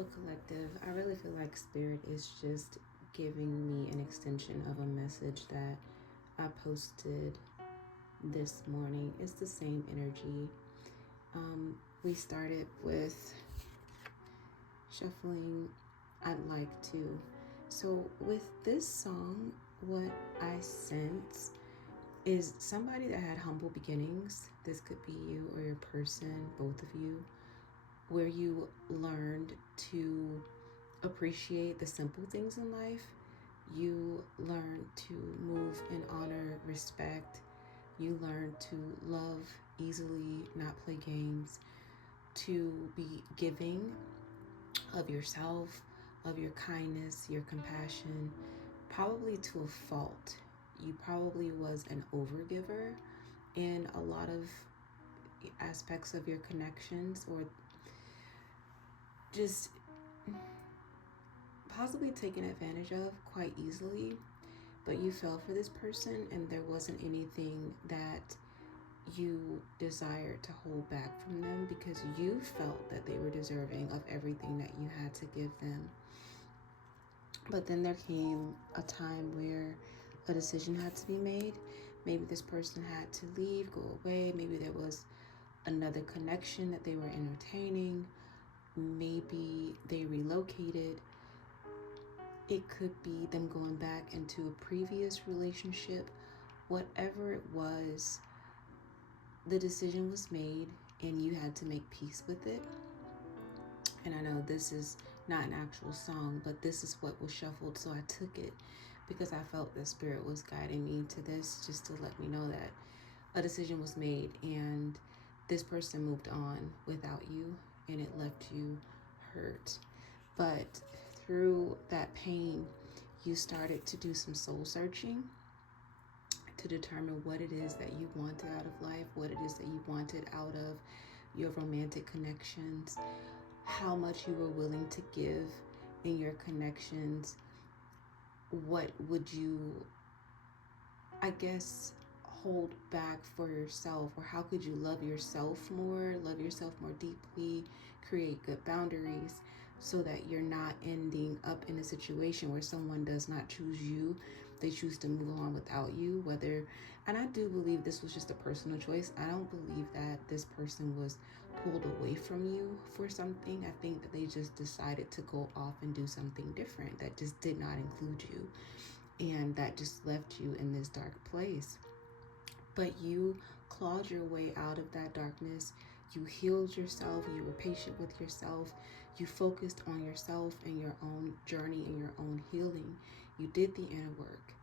Hello, collective. I really feel like Spirit is just giving me an extension of a message that I posted this morning. It's the same energy. We started with shuffling I'd like to. So, with this song, what I sense is somebody that had humble beginnings. This could be you or your person, both of you, where you learned to appreciate the simple things in life. You learn to move in honor, respect. You learn to love easily, not play games, to be giving of yourself, of your kindness, your compassion, probably to a fault. You probably was an overgiver in a lot of aspects of your connections, or just possibly taken advantage of quite easily, but you fell for this person and there wasn't anything that you desired to hold back from them because you felt that they were deserving of everything that you had to give them. But then there came a time where a decision had to be made. Maybe this person had to leave, go away. Maybe there was another connection that they were entertaining. Maybe they relocated. It could be them going back into a previous relationship. Whatever it was, the decision was made and you had to make peace with it. And I know this is not an actual song, but this is what was shuffled, so I took it because I felt the Spirit was guiding me to this, just to let me know that a decision was made and this person moved on without you and it left you hurt. But through that pain, you started to do some soul searching to determine what it is that you wanted out of life, what it is that you wanted out of your romantic connections, how much you were willing to give in your connections. What would you, I guess, hold back for yourself, or how could you love yourself more deeply, create good boundaries so that you're not ending up in a situation where someone does not choose you, they choose to move on without you. And I do believe this was just a personal choice. I don't believe that this person was pulled away from you for something. I think that they just decided to go off and do something different that just did not include you, and that just left you in this dark place. But you clawed your way out of that darkness. You healed yourself. You were patient with yourself. You focused on yourself and your own journey and your own healing. You did the inner work.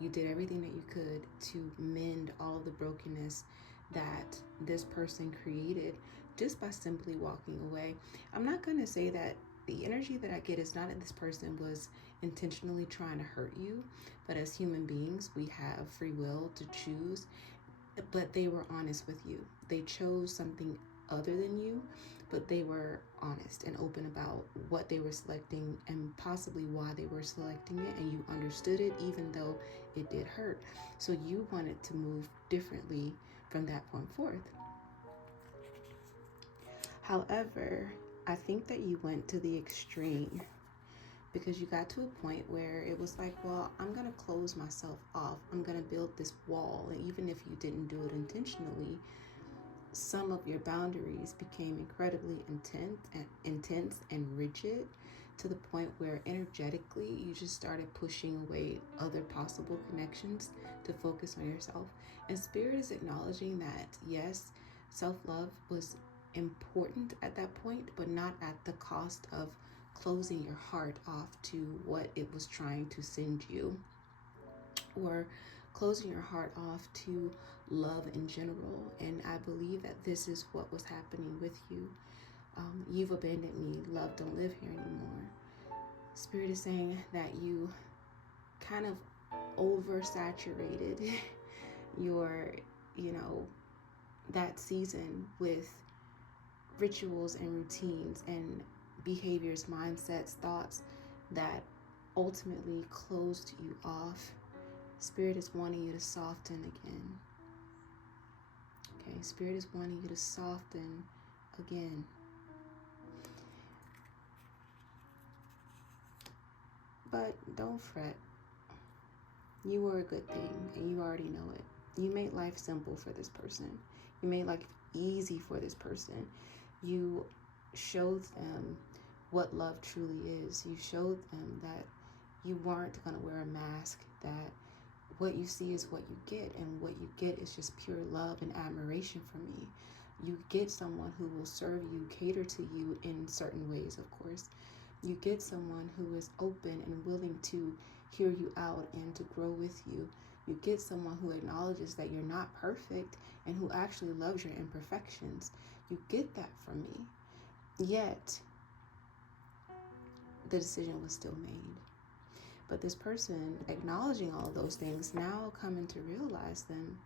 You did everything that you could to mend all of the brokenness that this person created just by simply walking away. I'm not going to say that the energy that I get is not that this person was intentionally trying to hurt you, but as human beings, we have free will to choose. But they were honest with you. They chose something other than you, but they were honest and open about what they were selecting and possibly why they were selecting it, and you understood it even though it did hurt. So you wanted to move differently from that point forth. However, I think that you went to the extreme because you got to a point where it was like, well, I'm going to close myself off. I'm going to build this wall. And even if you didn't do it intentionally, some of your boundaries became incredibly intense and rigid, to the point where energetically you just started pushing away other possible connections to focus on yourself. And Spirit is acknowledging that, yes, self-love was important at that point, but not at the cost of closing your heart off to what it was trying to send you, or closing your heart off to love in general. And I believe that this is what was happening with you. You've abandoned me. Love don't live here anymore. Spirit is saying that you kind of oversaturated your, that season with rituals and routines and behaviors, mindsets, thoughts that ultimately closed you off. Spirit is wanting you to soften again. Okay, Spirit is wanting you to soften again. But don't fret. You were a good thing, and you already know it. You made life simple for this person. You made life easy for this person. You showed them what love truly is. You showed them that you weren't going to wear a mask, that what you see is what you get, and what you get is just pure love and admiration from me. You get someone who will serve you, cater to you in certain ways, of course. You get someone who is open and willing to hear you out and to grow with you. You get someone who acknowledges that you're not perfect and who actually loves your imperfections. You get that from me. Yet, the decision was still made. But this person, acknowledging all of those things, now coming to realize them,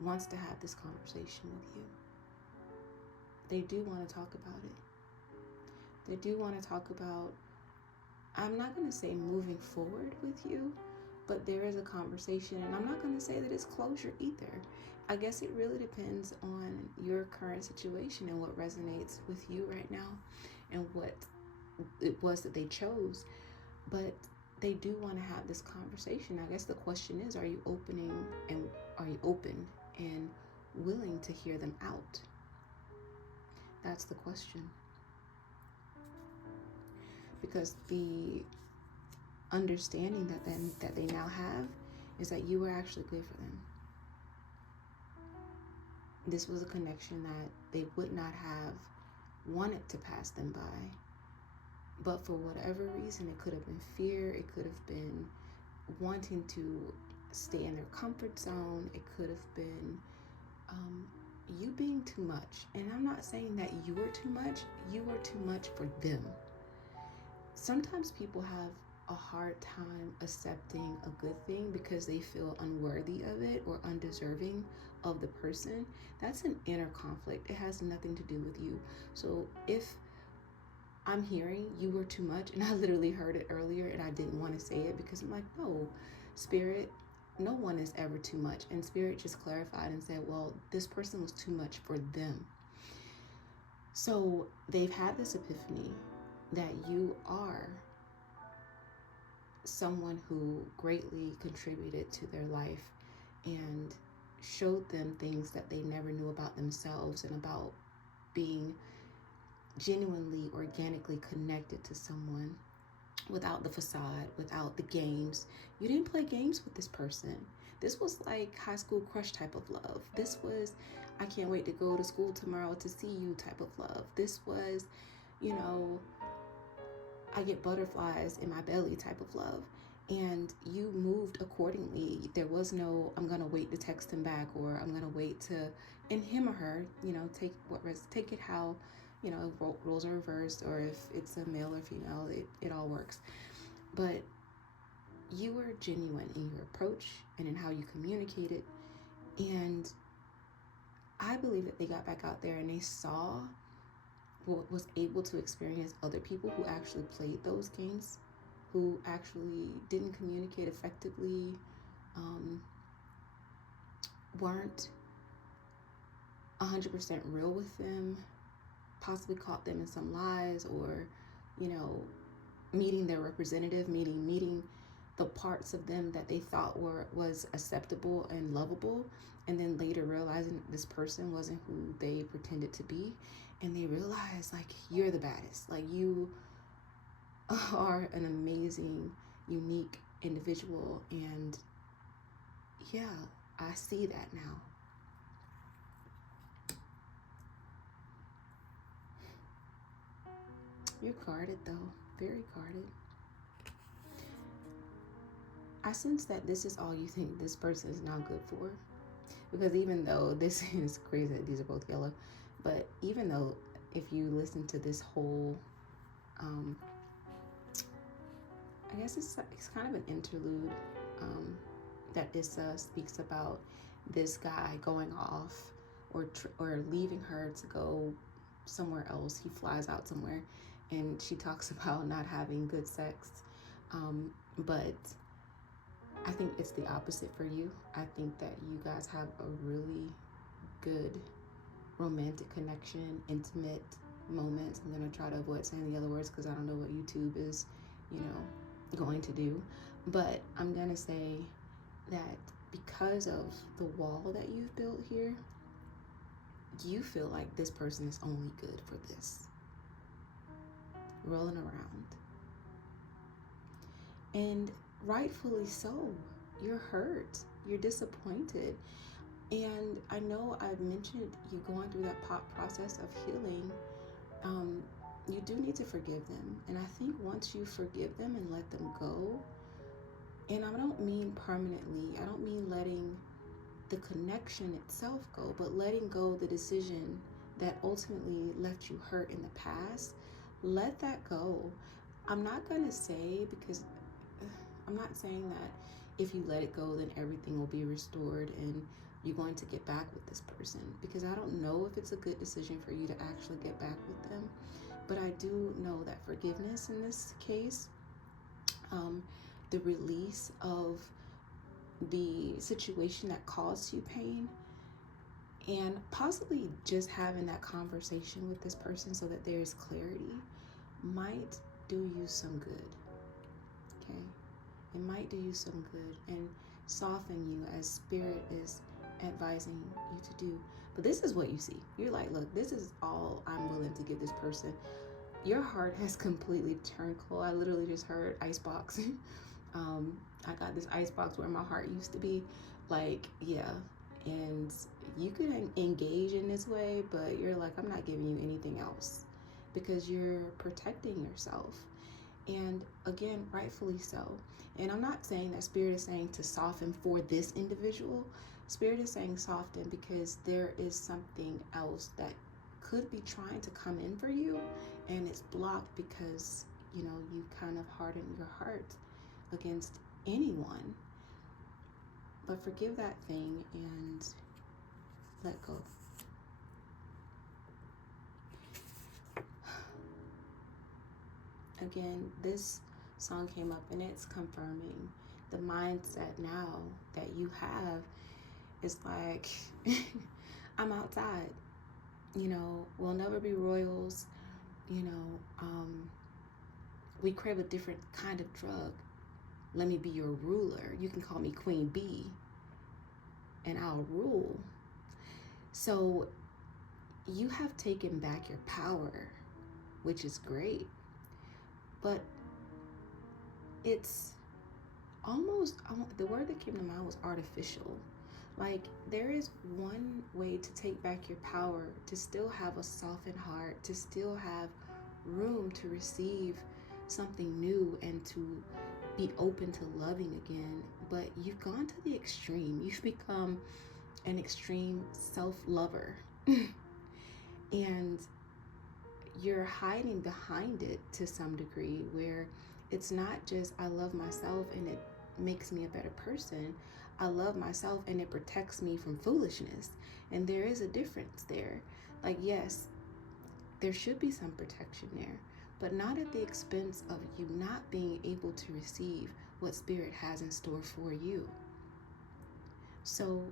wants to have this conversation with you. They do want to talk about it. They do want to talk about, I'm not going to say moving forward with you, but there is a conversation, and I'm not going to say that it's closure either. I guess it really depends on your current situation and what resonates with you right now and what it was that they chose. But they do want to have this conversation. I guess the question is, are you open and willing to hear them out? That's the question. Because the understanding that they now have is that you were actually good for them. This was a connection that they would not have wanted to pass them by. But for whatever reason, it could have been fear, it could have been wanting to stay in their comfort zone, it could have been you being too much. And I'm not saying that you were too much, you were too much for them. Sometimes people have a hard time accepting a good thing because they feel unworthy of it or undeserving of the person. That's an inner conflict. It has nothing to do with you. So if I'm hearing you were too much, and I literally heard it earlier and I didn't want to say it because I'm like, no, Spirit, no one is ever too much. And Spirit just clarified and said, well, this person was too much for them. So they've had this epiphany that you are someone who greatly contributed to their life and showed them things that they never knew about themselves and about being genuinely, organically connected to someone without the facade, without the games. You didn't play games with this person. This was like high school crush type of love. This was, I can't wait to go to school tomorrow to see you type of love. This was, I get butterflies in my belly type of love. And you moved accordingly. There was no, I'm going to wait to text him back, or I'm going to wait to, and him or her, take it how, roles are reversed, or if it's a male or female, it all works. But you were genuine in your approach and in how you communicated. And I believe that they got back out there and they saw what was able to experience other people who actually played those games, who actually didn't communicate effectively, weren't 100% real with them, possibly caught them in some lies, or, meeting their representative, meeting the parts of them that they thought was acceptable and lovable, and then later realizing this person wasn't who they pretended to be, and they realize, like, you're the baddest, like, you are an amazing, unique individual, and yeah, I see that now. You're guarded though, very guarded. I sense that this is all you think this person is not good for. Because even though this is crazy that these are both yellow, but even though if you listen to this whole, I guess it's kind of an interlude that Issa speaks about this guy going off or leaving her to go somewhere else. He flies out somewhere, and she talks about not having good sex. But I think it's the opposite for you. I think that you guys have a really good romantic connection, intimate moments. I'm going to try to avoid saying the other words because I don't know what YouTube is, going to do. But I'm going to say that because of the wall that you've built here, you feel like this person is only good for this. Rolling around. And rightfully so. You're hurt. You're disappointed. And I know I've mentioned you going through that process of healing. You do need to forgive them. And I think once you forgive them and let them go, and I don't mean permanently, I don't mean letting the connection itself go, but letting go the decision that ultimately left you hurt in the past, let that go. I'm not going to say, because I'm not saying that if you let it go, then everything will be restored and you're going to get back with this person, because I don't know if it's a good decision for you to actually get back with them. But I do know that forgiveness in this case, the release of the situation that caused you pain, and possibly just having that conversation with this person so that there's clarity, might do you some good. Okay? It might do you some good and soften you as Spirit is advising you to do. But this is what you see. You're like, look, this is all I'm willing to give this person. Your heart has completely turned cold. I literally just heard icebox. I got this icebox where my heart used to be. Like, yeah. And you could engage in this way, but you're like, I'm not giving you anything else, because you're protecting yourself. And again, rightfully so. And I'm not saying that Spirit is saying to soften for this individual. Spirit is saying soften because there is something else that could be trying to come in for you, and it's blocked because, you kind of hardened your heart against anyone. But forgive that thing and let go. Again, this song came up and it's confirming the mindset now that you have is like, I'm outside. We'll never be royals. We crave a different kind of drug. Let me be your ruler. You can call me Queen Bee and I'll rule. So you have taken back your power, which is great. But it's almost, the word that came to mind was artificial. Like, there is one way to take back your power, to still have a softened heart, to still have room to receive something new and to be open to loving again. But you've gone to the extreme. You've become an extreme self-lover. And you're hiding behind it to some degree, where it's not just I love myself and it makes me a better person. I love myself and it protects me from foolishness. And there is a difference there. Like, yes, there should be some protection there, but not at the expense of you not being able to receive what Spirit has in store for you. So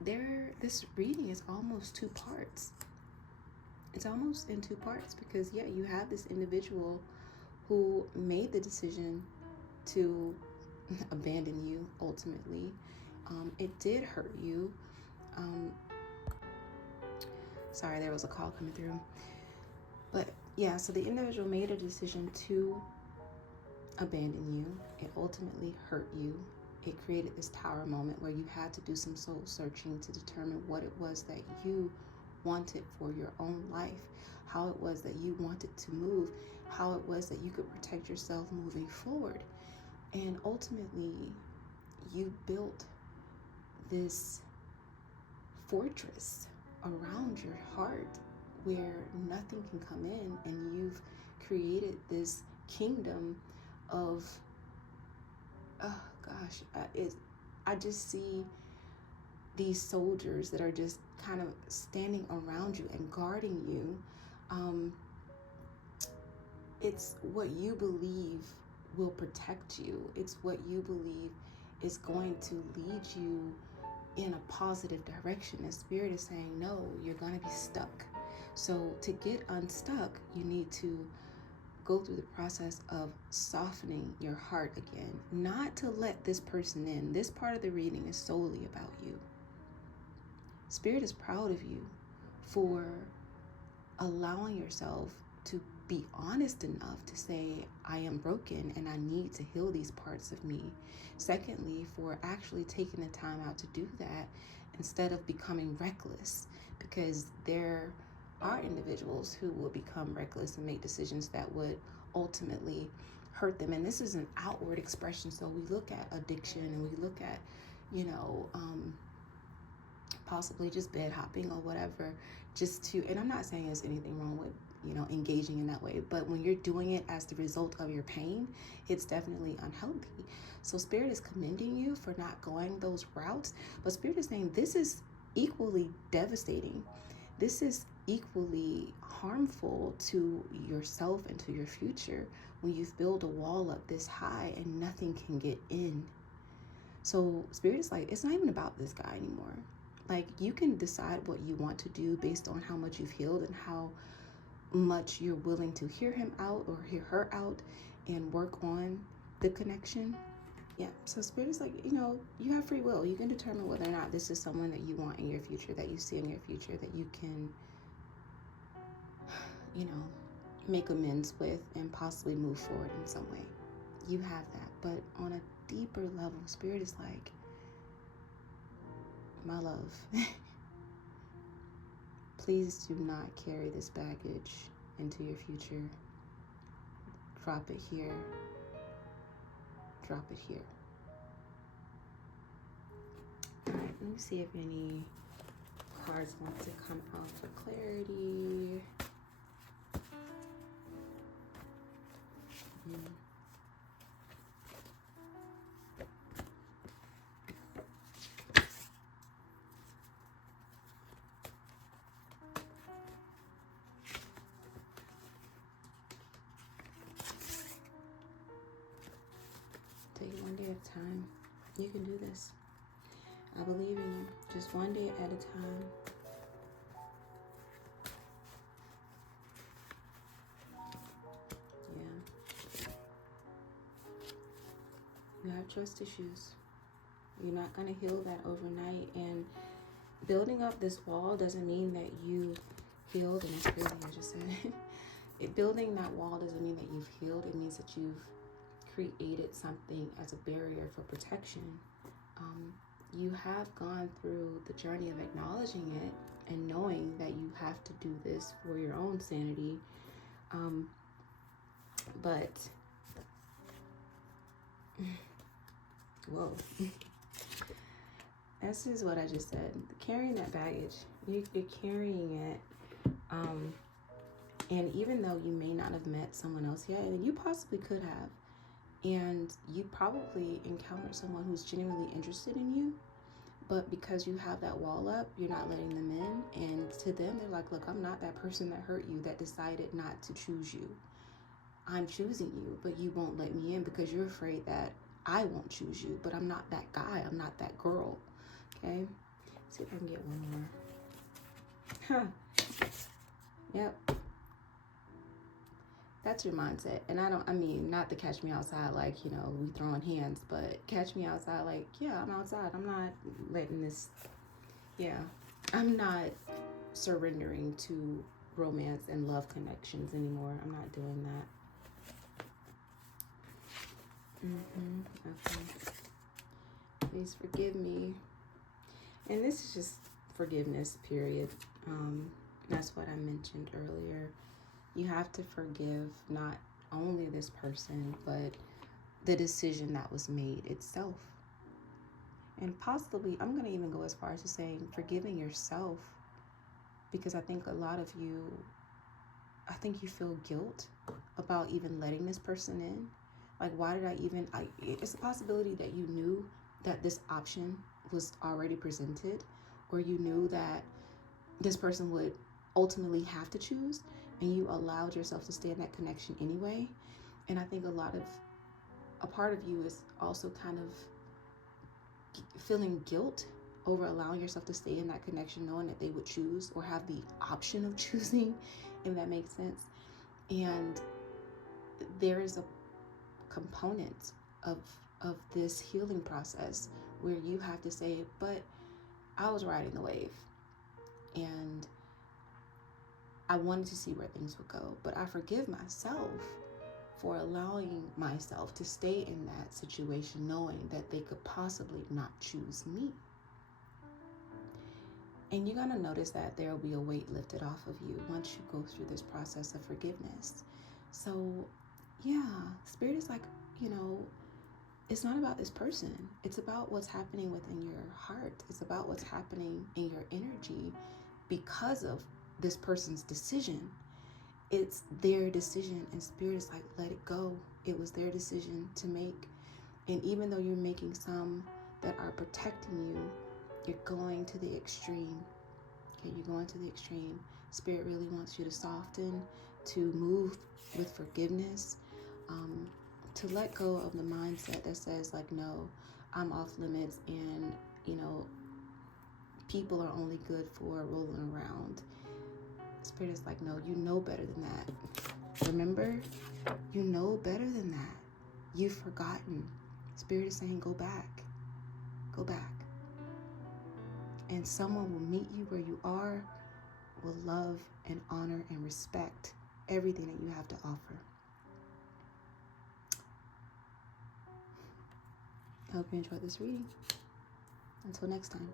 this reading is almost two parts. It's almost in two parts because, yeah, you have this individual who made the decision to abandon you ultimately. It did hurt you. Sorry, there was a call coming through. But yeah, so the individual made a decision to abandon you. It ultimately hurt you. It created this tower moment where you had to do some soul searching to determine what it was that you wanted for your own life, how it was that you wanted to move, how it was that you could protect yourself moving forward. And ultimately, you built this fortress around your heart where nothing can come in, and you've created this kingdom of, oh gosh, I just see these soldiers that are just kind of standing around you and guarding you. It's what you believe will protect you. It's what you believe is going to lead you in a positive direction. And Spirit is saying, no, you're going to be stuck. So to get unstuck, you need to go through the process of softening your heart again, not to let this person in. This part of the reading is solely about you. Spirit is proud of you for allowing yourself to be honest enough to say, I am broken and I need to heal these parts of me. Secondly, for actually taking the time out to do that instead of becoming reckless, because there are individuals who will become reckless and make decisions that would ultimately hurt them. And this is an outward expression. So we look at addiction and we look at, possibly just bed hopping or whatever, just to, and I'm not saying there's anything wrong with, engaging in that way, but when you're doing it as the result of your pain, it's definitely unhealthy. So Spirit is commending you for not going those routes, but Spirit is saying this is equally devastating. This is equally harmful to yourself and to your future when you've built a wall up this high and nothing can get in. So Spirit is like, it's not even about this guy anymore. Like, you can decide what you want to do based on how much you've healed and how much you're willing to hear him out or hear her out and work on the connection. Yeah, so Spirit is like, you have free will. You can determine whether or not this is someone that you want in your future, that you see in your future, that you can, make amends with and possibly move forward in some way. You have that. But on a deeper level, Spirit is like, my love, please do not carry this baggage into your future. Drop it here. Drop it here. All right, let me see if any cards want to come out for clarity. Take it one day at a time. You can do this. I believe in you. Just one day at a time. Yeah. You have trust issues. You're not going to heal that overnight. And building up this wall doesn't mean that you healed. And it's crazy, I just said. Building that wall doesn't mean that you've healed. It means that you've created something as a barrier for protection. You have gone through the journey of acknowledging it and knowing that you have to do this for your own sanity. But, whoa. This is what I just said. Carrying that baggage, you're carrying it. And even though you may not have met someone else yet, and you possibly could have, and you probably encountered someone who's genuinely interested in you, but because you have that wall up, you're not letting them in. And to them, they're like, look, I'm not that person that hurt you, that decided not to choose you. I'm choosing you, but you won't let me in because you're afraid that I won't choose you. But I'm not that guy. I'm not that girl. Okay? See if I can get one more. Yep. That's your mindset. And I mean, not to catch me outside like, we throwing hands, but catch me outside like, yeah, I'm outside. I'm not letting this, I'm not surrendering to romance and love connections anymore. I'm not doing that. Okay. Please forgive me. And this is just forgiveness, period. That's what I mentioned earlier. You have to forgive not only this person, but the decision that was made itself. And possibly, I'm going to even go as far as to saying forgiving yourself, because I think a lot of you, you feel guilt about even letting this person in. Like, why did it's a possibility that you knew that this option was already presented, or you knew that this person would ultimately have to choose, and you allowed yourself to stay in that connection anyway. And I think a part of you is also kind of feeling guilt over allowing yourself to stay in that connection, knowing that they would choose or have the option of choosing, if that makes sense. And there is a component of this healing process where you have to say, but I was riding the wave and I wanted to see where things would go, but I forgive myself for allowing myself to stay in that situation knowing that they could possibly not choose me. And you're going to notice that there will be a weight lifted off of you once you go through this process of forgiveness. So, yeah, Spirit is like, it's not about this person. It's about what's happening within your heart. It's about what's happening in your energy because of this person's decision. It's their decision, and Spirit is like, let it go. It was their decision to make. And even though you're making some that are protecting you, you're going to the extreme. Okay, you're going to the extreme. Spirit really wants you to soften, to move with forgiveness, to let go of the mindset that says like, no, I'm off limits, and people are only good for rolling around. Spirit is like, no, you know better than that. Remember, you know better than that. You've forgotten. Spirit is saying, go back. Go back. And someone will meet you where you are, will love and honor and respect everything that you have to offer. I hope you enjoyed this reading. Until next time.